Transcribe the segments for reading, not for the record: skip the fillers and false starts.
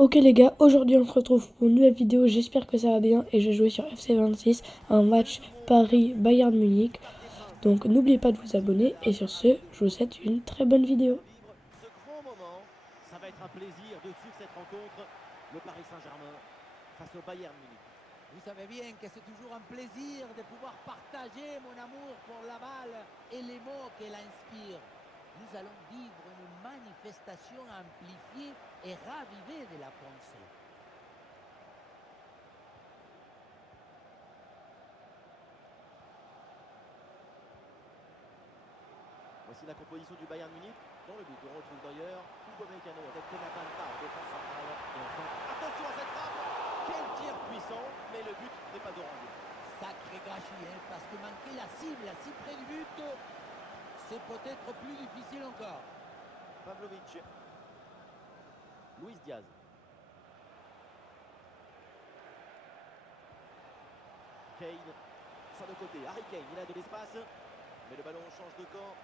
Ok les gars, aujourd'hui on se retrouve pour une nouvelle vidéo, j'espère que ça va bien et je vais jouer sur FC26, un match Paris-Bayern Munich. Donc n'oubliez pas de vous abonner et sur ce, je vous souhaite une très bonne vidéo. Ce grand moment, ça va être un plaisir de suivre cette rencontre. Le Paris Saint-Germain face au Bayern Munich. Vous savez bien que c'est toujours un plaisir de pouvoir partager mon amour pour la balle et les mots qu'elle inspire. Nous allons vivre une manifestation amplifiée et ravivée de la pensée. Voici la composition du Bayern Munich. Dans le but, on retrouve d'ailleurs Upamecano avec Jonathan Tah en défense centrale. Et enfin, attention à cette frappe. Quel tir puissant, mais le but n'est pas au rendez-vous. Sacré gâchis, hein, parce que manquer la cible si près du but, c'est peut-être plus difficile encore. Pavlovic. Luis Diaz. Kane sur le côté. Harry Kane, il a de l'espace. Mais le ballon change de camp.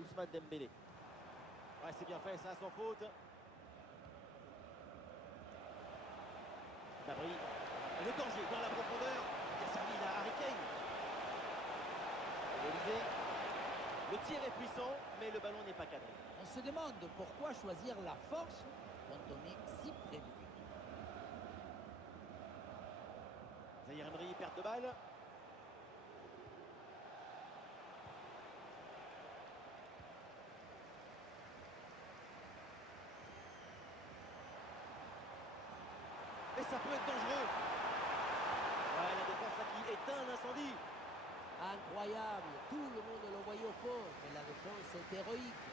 Ousmane Dembélé. Ouais, c'est bien fait, ça sans faute. Dabri. Et le danger dans la profondeur. Qui a servi là Harry Kane. Olivier. Le tir est puissant, mais le ballon n'est pas cadré. On se demande pourquoi choisir la force quand on est si près du but. Zaïre Emery, perte de balle. Et ça peut être dangereux. Ouais, la défense là qui éteint l'incendie. Incroyable, tout le monde le voyait au fond, mais la défense est héroïque.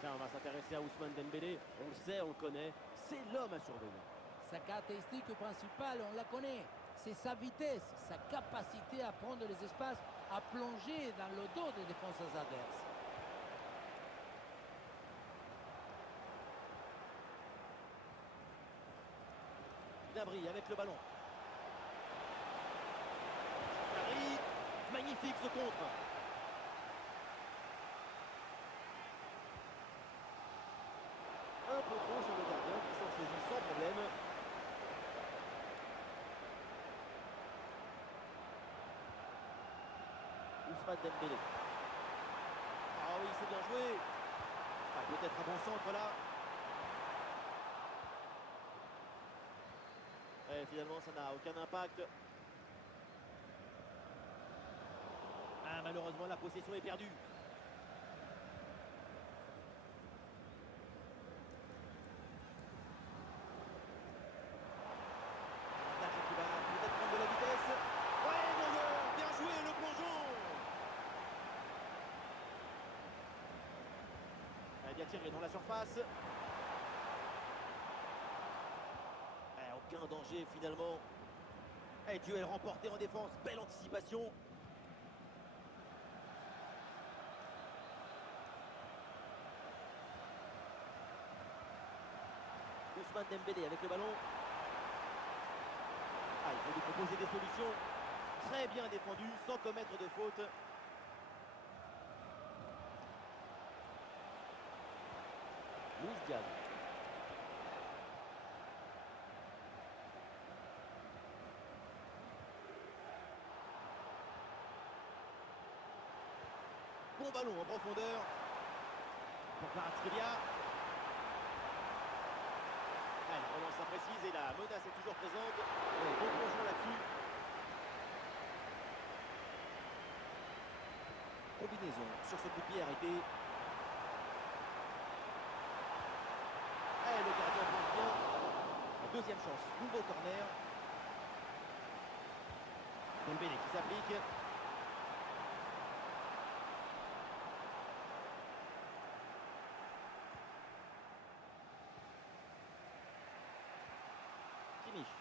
Tiens, on va s'intéresser à Ousmane Dembélé. On le sait, on le connaît. C'est l'homme à surveiller. Sa caractéristique principale, on la connaît, c'est sa vitesse, sa capacité à prendre les espaces, à plonger dans le dos des défenseurs adverses. Gnabry avec le ballon. Gnabry, magnifique ce contre. Un peu trop sur le gardien qui s'en saisit sans problème. Ousmane Dembélé. Ah oui, c'est bien joué. Ah, peut-être un bon centre là. Et finalement, ça n'a aucun impact. Ah, malheureusement, la possession est perdue. L'attaque qui va peut-être prendre de la vitesse. Ouais, Neuer, bien joué, le plongeon. Elle bien tiré dans la surface. Aucun danger finalement. Et duel remporté en défense. Belle anticipation. Ousmane Dembélé avec le ballon. Ah, il faut lui proposer des solutions. Très bien défendu, sans commettre de faute. Luis Diaz. Bon ballon en profondeur. Pour Kvaratskhelia. Allez, relance imprécise et la menace est toujours présente. Et bon plongeon là-dessus. Combinaison sur ce coup de pied arrêté. Et le gardien plonge bien. La deuxième chance, nouveau corner. Dembélé qui s'applique. Kimmich.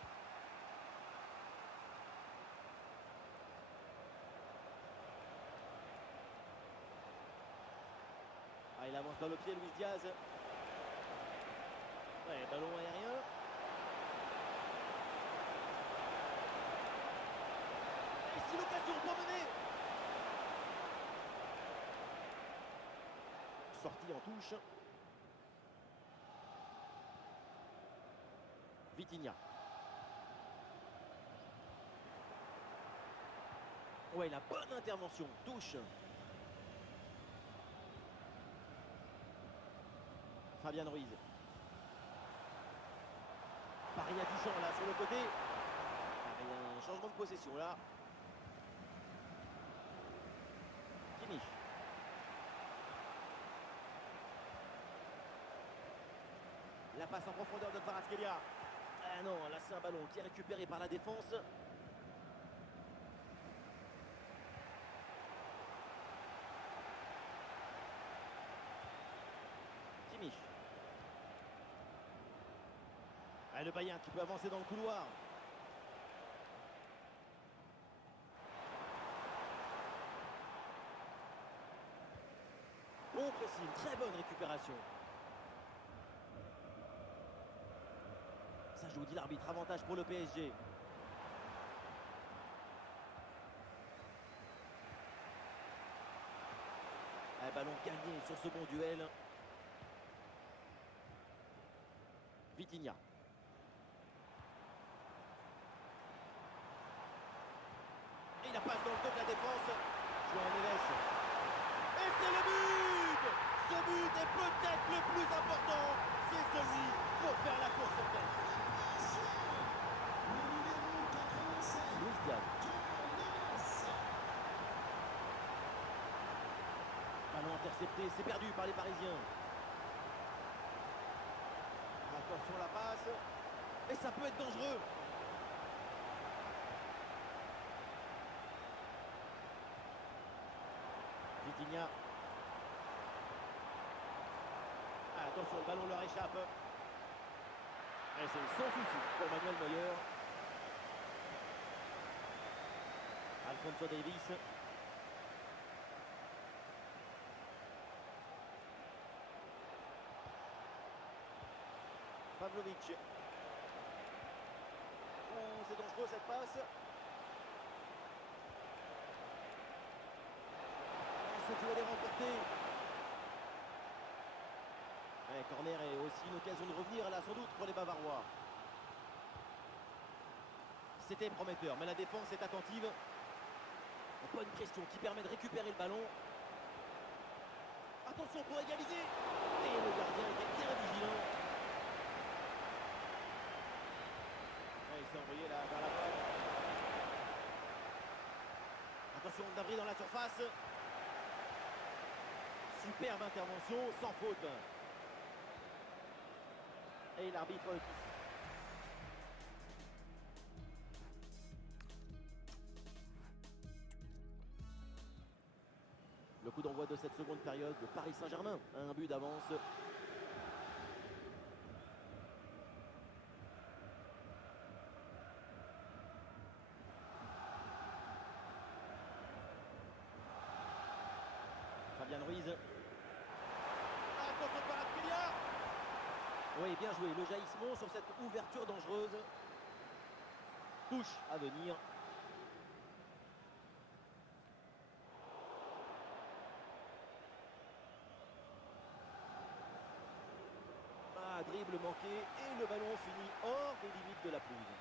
Ah, il avance dans le pied, Luis Diaz. Ouais, ballon aérien. L'occasion pour mener. Sortie en touche. Vitinha. Ouais, la bonne intervention. Touche. Fabian Ruiz. Paris a du champ là sur le côté. Il y a un changement de possession là. Kimmich. La passe en profondeur de Kvaratskhelia. Ah non, là c'est un ballon qui est récupéré par la défense. Kimmich. Ah, le Bayern qui peut avancer dans le couloir. Bon pressing, très bonne récupération. Ça joue, dit l'arbitre, avantage pour le PSG. Un ballon gagné sur ce bon duel. Vitinha. Et la passe dans le dos de la défense. Joao Neves. Et c'est le but! Ce but est peut-être le plus important. C'est celui pour faire la course en tête. Luis Diaz. Ballon intercepté, c'est perdu par les Parisiens. Attention la passe. Et ça peut être dangereux. Vitinha. Ah, attention, le ballon leur échappe. Et c'est sans souci pour Manuel Neuer. Alphonso Davies. Pavlovic. Oh, c'est dangereux cette passe. Ce duel est remporté. Ouais, corner est aussi une occasion de revenir là sans doute pour les Bavarois. C'était prometteur, mais la défense est attentive. Bonne pression qui permet de récupérer le ballon. Attention pour égaliser. Et le gardien était bien vigilant. Ouais, il s'est envoyé là dans la boîte. Attention, Gnabry dans la surface. Superbe intervention, sans faute. Et l'arbitre qui... Le coup d'envoi de cette seconde période de Paris Saint-Germain. Un but d'avance. Fabian Ruiz. Attention Kvaratskhelia. Oui, bien joué. Le jaillissement sur cette ouverture dangereuse. Touche à venir. Ah, dribble manqué et le ballon finit hors des limites de la pelouse.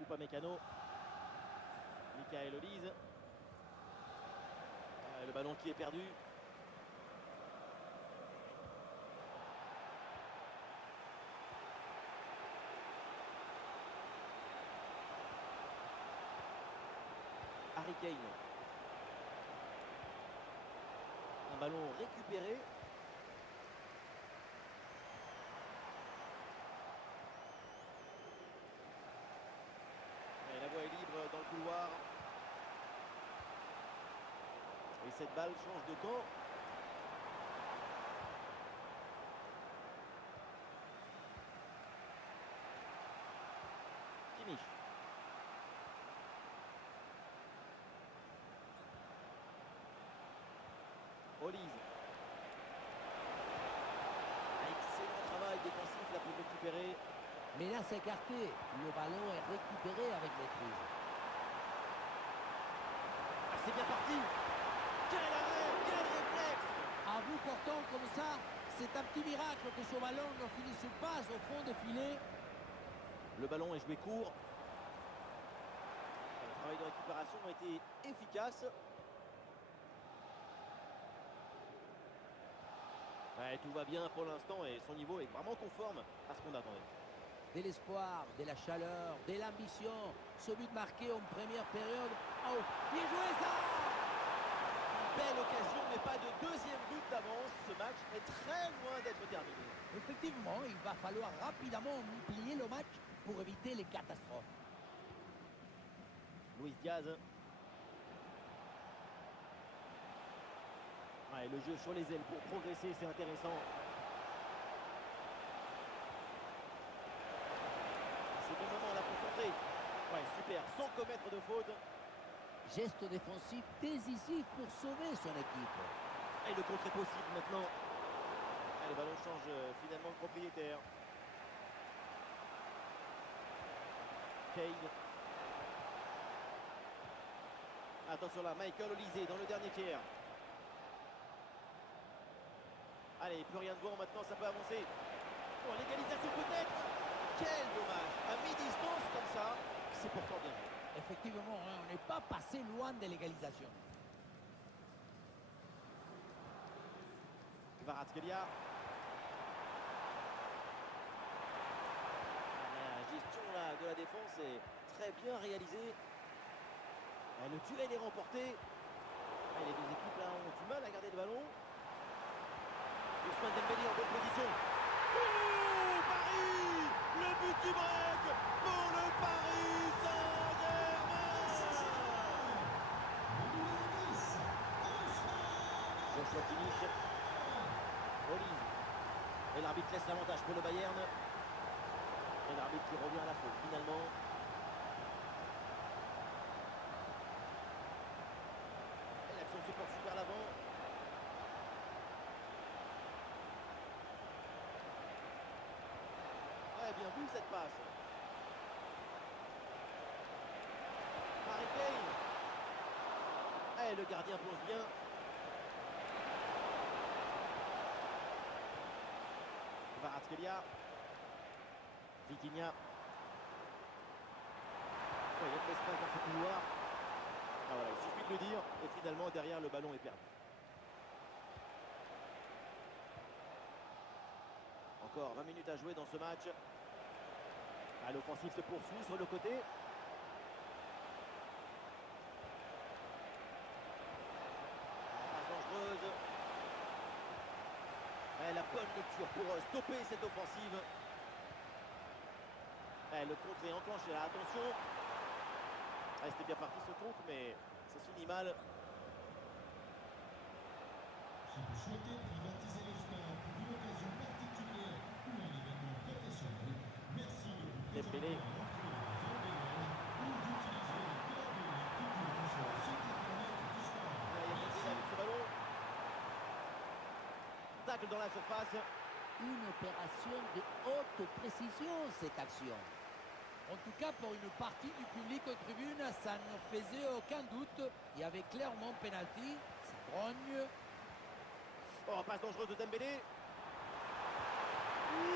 Upamecano. Michael Olise. Le ballon qui est perdu. Harry Kane. Un ballon récupéré. Et la voie est libre dans le couloir. Et cette balle change de camp. Kimmich. Olise. Excellent travail défensif là pour récupérer. Menace écartée. Le ballon est récupéré avec maîtrise. Ah, c'est bien parti. Quel arrêt, quel réflexe. À bout portant comme ça, c'est un petit miracle que ce ballon ne finisse pas au fond des filets. Le ballon est joué court. Le travail de récupération a été efficace. Ouais, tout va bien pour l'instant et son niveau est vraiment conforme à ce qu'on attendait. De l'espoir, de la chaleur, de l'ambition. Ce but marqué en première période. Oh, bien joué ça! Belle occasion, mais pas de deuxième but d'avance. Ce match est très loin d'être terminé. Effectivement, il va falloir rapidement plier le match pour éviter les catastrophes. Luis Diaz. Ouais, le jeu sur les ailes pour progresser, c'est intéressant. C'est le bon moment là pour centrer. Ouais, super, sans commettre de faute. Geste défensif décisif pour sauver son équipe. Et le contre est possible maintenant. Et le ballon change finalement de propriétaire. Kane. Attention là, Michael Olise dans le dernier tiers. Allez, plus rien devant maintenant, ça peut avancer. Oh, l'égalisation peut-être. Quel dommage. À mi-distance comme ça, c'est pourtant bien. Effectivement, hein, on n'est pas passé loin de l'égalisation. Kvaratskhelia. La gestion là, de la défense est très bien réalisée. Le duel est remporté. Les deux équipes là ont du mal à garder le ballon. Ousmane Dembélé en bonne position. Oh, Paris! Le but du break pour le Paris Saint-Germain! Joshua Kimmich. Olise. Et l'arbitre laisse l'avantage pour le Bayern. Et l'arbitre qui revient à la faute finalement. Et l'action se poursuit vers l'avant. Ouais, bien vu cette passe. Harry Kane. Et le gardien plonge bien. Kvaratskhelia. Vitinha. Il y a de l'espace dans ce couloir. Ah, voilà, il suffit de le dire. Et finalement, derrière, le ballon est perdu. Encore 20 minutes à jouer dans ce match. Ah, l'offensive se poursuit sur le côté. Passe dangereuse. Et la bonne lecture pour stopper cette offensive. Et le contre est enclenché là, attention. Ah, c'était bien parti ce contre, mais ça se finit mal. Si vous souhaitez privatiser le sport pour une occasion particulière ou un événement professionnel, merci de vous Dembélé. présenter à l'entrée ou d'utiliser les coordonnées figurant sur le site internet du sport. Ah, il y a Dembélé avec ce ballon. Tacle dans la surface. Une opération de haute précision, cette action. En tout cas, pour une partie du public aux tribunes, ça ne faisait aucun doute. Il y avait clairement pénalty. Ça grogne. Oh, passe dangereuse de Dembélé. Le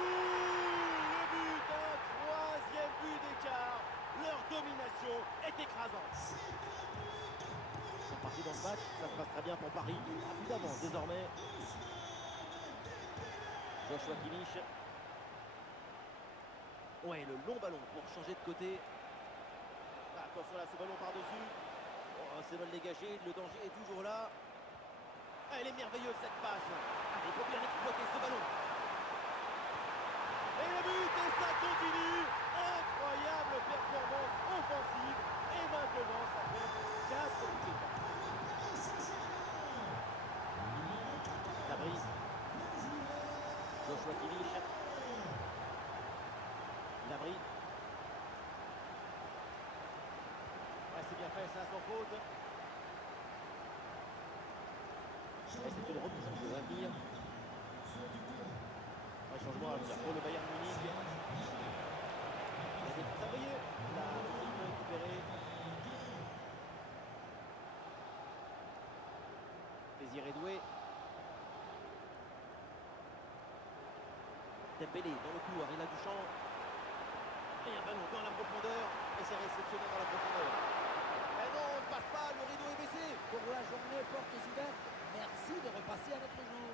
but, un troisième but d'écart. Leur domination est écrasante. C'est parti dans ce match, ça se passe très bien pour Paris. Un but d'avance désormais. Joshua Kimmich. Ouais, le long ballon pour changer de côté. Attention là, ce ballon par-dessus. Oh, c'est mal dégagé, le danger est toujours là. Elle est merveilleuse cette passe. Allez, il faut bien exploiter ce ballon. Et le but, et ça continue. Incroyable performance offensive. Et maintenant, ça fait 4 buts. Labri. Joshua Kimmich. Labri. Ouais, c'est bien fait, ça sans faute. Et c'est une remise en jeu à venir. Un changement à venir pour le Bayern Munich. Redoué. Dembélé dans le couloir, il a du champ. Et un ballon dans la profondeur. Et c'est réceptionné dans la profondeur. Et non, on ne passe pas, le rideau est baissé. Pour la journée, portes ouvertes. Merci de repasser à notre jour.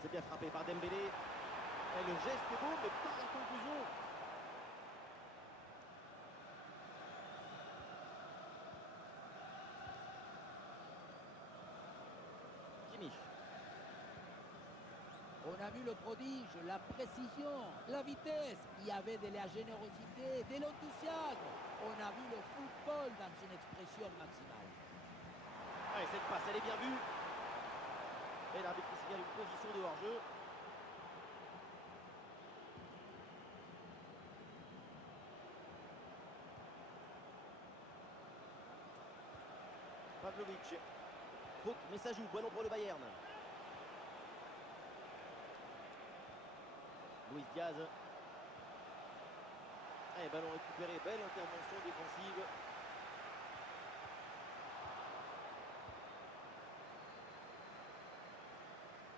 C'est bien frappé par Dembélé. Et le geste est beau, mais pas la conclusion. Kimmich. On a vu le prodige, la précision, la vitesse. Il y avait de la générosité, de l'enthousiasme. On a vu le football dans son expression maximale. Allez, cette passe, elle est bien vue. Et l'arbitre signale une position de hors-jeu. Pavlovic. Faute, mais ça joue. Ballon pour le Bayern. Luis Diaz. Allez, ballon récupéré. Belle intervention défensive.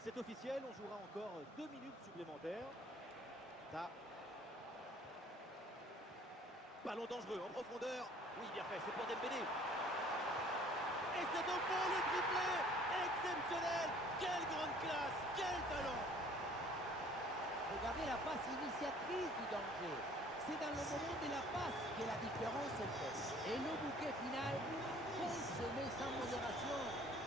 C'est officiel, on jouera encore 2 minutes supplémentaires. Ballon dangereux en profondeur. Oui, bien fait, c'est pour Dembélé. Et c'est au fond le triplé. Exceptionnel. Quelle grande classe, quel talent. Regardez la passe initiatrice du danger. C'est dans le moment de la passe que la différence est faite. Et le bouquet final, consommé sans modération.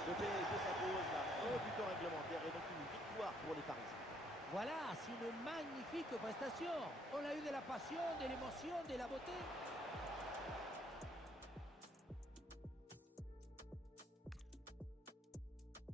Le PSG s'impose, la fin du temps réglementaire et donc une victoire pour les Parisiens. Voilà, c'est une magnifique prestation. On a eu de la passion, de l'émotion, de la beauté.